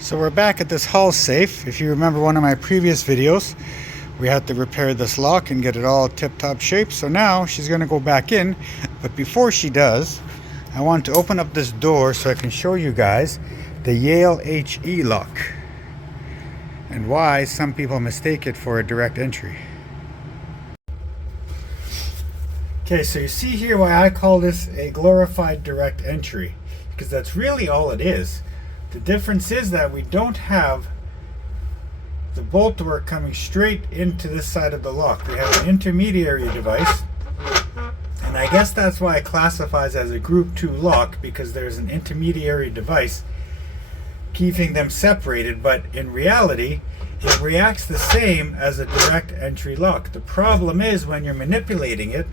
So we're back at this hall safe. If you remember one of my previous videos, we had to repair this lock and get it all tip-top shape. So now she's going to go back in, but before she does, I want to open up this door so I can show you guys the Yale HE lock and why some people mistake it for a direct entry. Okay, so you see here why I call this a glorified direct entry, because that's really all it is. The difference is that we don't have the bolt work coming straight into this side of the lock. We have an intermediary device, and I guess that's why it classifies as a group 2 lock, because there's an intermediary device keeping them separated, but in reality it reacts the same as a direct entry lock. The problem is when you're manipulating it,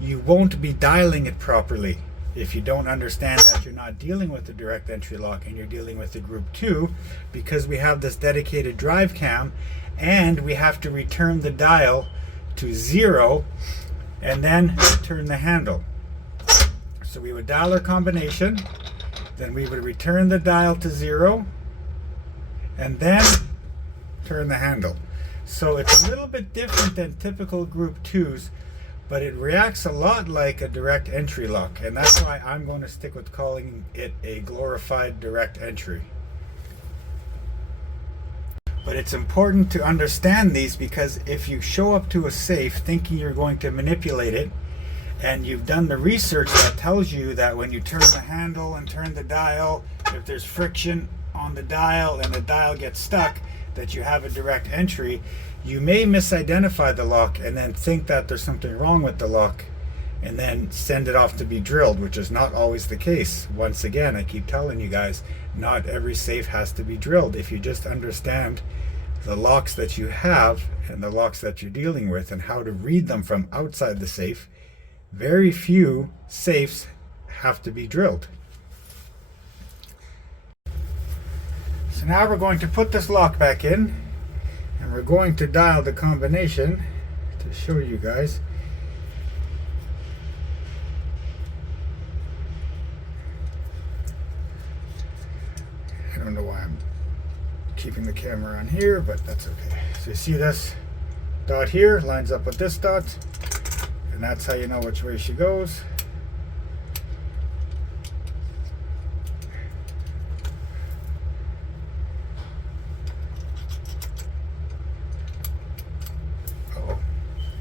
you won't be dialing it properly if you don't understand that you're not dealing with the direct entry lock and you're dealing with the group 2, because we have this dedicated drive cam and we have to return the dial to 0 and then turn the handle. So we would dial our combination, then we would return the dial to 0 and then turn the handle. So it's a little bit different than typical group 2s, but it reacts a lot like a direct entry lock, and that's why I'm going to stick with calling it a glorified direct entry. But it's important to understand these, because if you show up to a safe thinking you're going to manipulate it, and you've done the research that tells you that when you turn the handle and turn the dial, if there's friction on the dial and the dial gets stuck, that you have a direct entry, you may misidentify the lock and then think that there's something wrong with the lock and then send it off to be drilled, which is not always the case. Once again, I keep telling you guys, not every safe has to be drilled. If you just understand the locks that you have and the locks that you're dealing with and how to read them from outside the safe, very few safes have to be drilled. So now we're going to put this lock back in, and we're going to dial the combination to show you guys. I don't know why I'm keeping the camera on here, but that's okay. So you see this dot here lines up with this dot, and that's how you know which way she goes.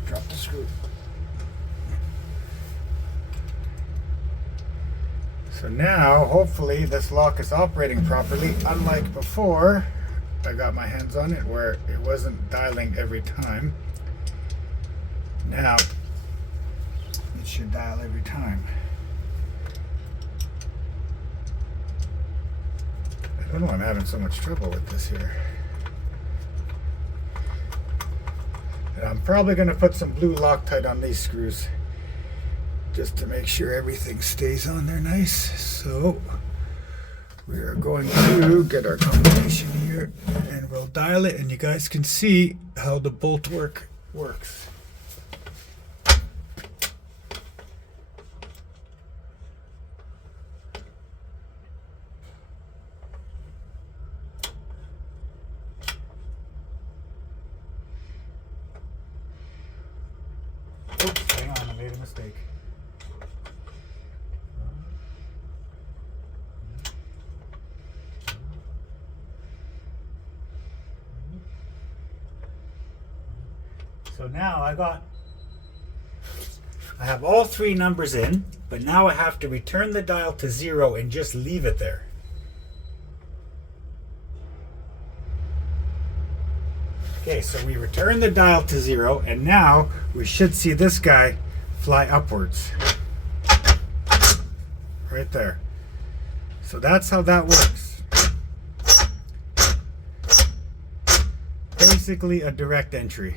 Drop the screw. So now hopefully this lock is operating properly, unlike before I got my hands on it where it wasn't dialing every time. Now it should dial every time. I don't know, I'm having so much trouble with this here. I'm probably going to put some blue Loctite on these screws just to make sure everything stays on there nice. So we are going to get our combination here and we'll dial it, and you guys can see how the bolt work works. Oops, hang on, I made a mistake. So now I have all 3 numbers in, but now I have to return the dial to 0 and just leave it there. Okay, so we return the dial to 0, and now we should see this guy fly upwards. Right there. So that's how that works. Basically a direct entry.